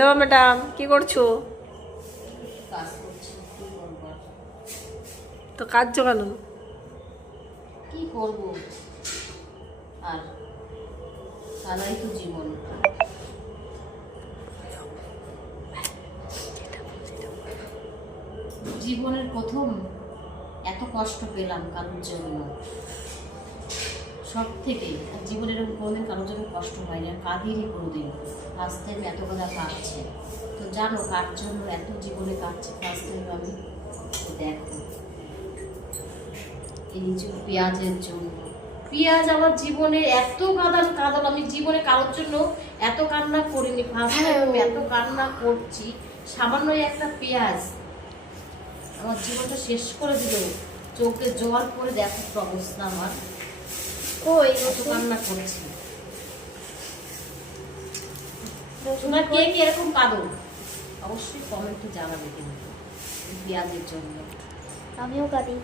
Hello madam, কি করছো? কাজ করছি, কি করবো আর? তো কাজ জোগানো। কি করব আর? কালাই তো জীবন। জীবনের প্রথম এত কষ্ট পেলাম কারোর জন্য, সব থেকে জীবনের এরকম কোনোদিন কারোর জন্য কষ্ট হয়নি, আর কাঁদিনি কোনোদিন। ফার্স্ট টাইম এত কথা কাঁদছে। তো জানো কার জন্য এত জীবনে কাঁদছে ফার্স্ট টাইম আমি? তো দেখো, এই যে পেঁয়াজের জন্য। পেঁয়াজ আমার জীবনে এত কাঁদল, আমি জীবনে কারোর জন্য এত কান্না করিনি। ফার্স্ট টাইম আমি এত কান্না করছি। সামান্য একটা পেঁয়াজ আমার জীবনটা শেষ করে দিল। চোখে জল পরে দেখো তো অবস্থা আমার। এত কান্না করছি। তোমরা কে কে এরকম কাঁদো অবশ্যই কমেন্টে জানাবে কিন্তু পেঁয়াজের জন্য। আমিও কাঁদি।